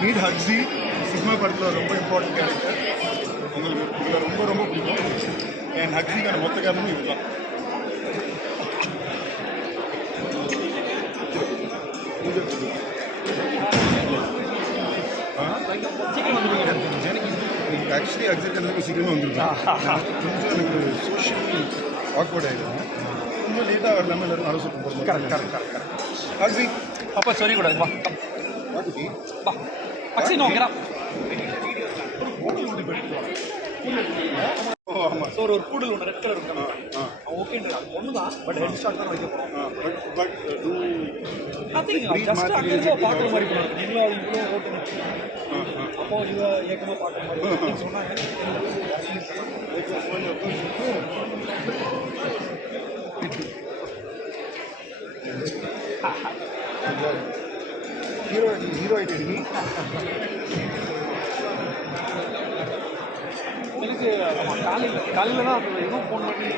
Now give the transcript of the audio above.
Meet ஹக்ஸி sigma படத்தில் ரொம்ப important character. உங்களுக்கு இதில் ரொம்ப ரொம்ப பிடிக்கும். என் ஹக்ஸிக்கான மொத்த காரணமும் இதுதான். ஆக்சுவலி ஹக்ஸிக்கு சீக்கிரமாக வந்துருக்கேன். கொஞ்சம் எனக்கு சோஷியல் ஆக்வர்ட் ஆகிடும். ரொம்ப லேட்டாக வரலாமல் எல்லாரும் ஆலோசனை போகிறோம். கரெக்ட். ஹக்ஸி அப்பா சொல்லிக்கூடாது. வா வா பக்ஸி நோக்கிறா. ஆமாம். ஸோ ஒரு கூடல் ஒன்று ரெட் கலர் இருக்கணும். ஓகேன்ற ஒன்று தான். பட் ஹெட் ஷாட் தான் வைக்க போகிறோம். பட் டூ ஜஸ்ட் அங்கே பார்க்குற மாதிரி போகணும். நீங்களும் அது இவ்வளோ ஓட்டணும். அப்போ இவ ஏக்கமாக பார்க்குற மாதிரி சொன்னாங்க. ஹீரோ ஆகிட்டு எனக்கு காலையில் தான் எதுவும் ஃபோன் பண்ணி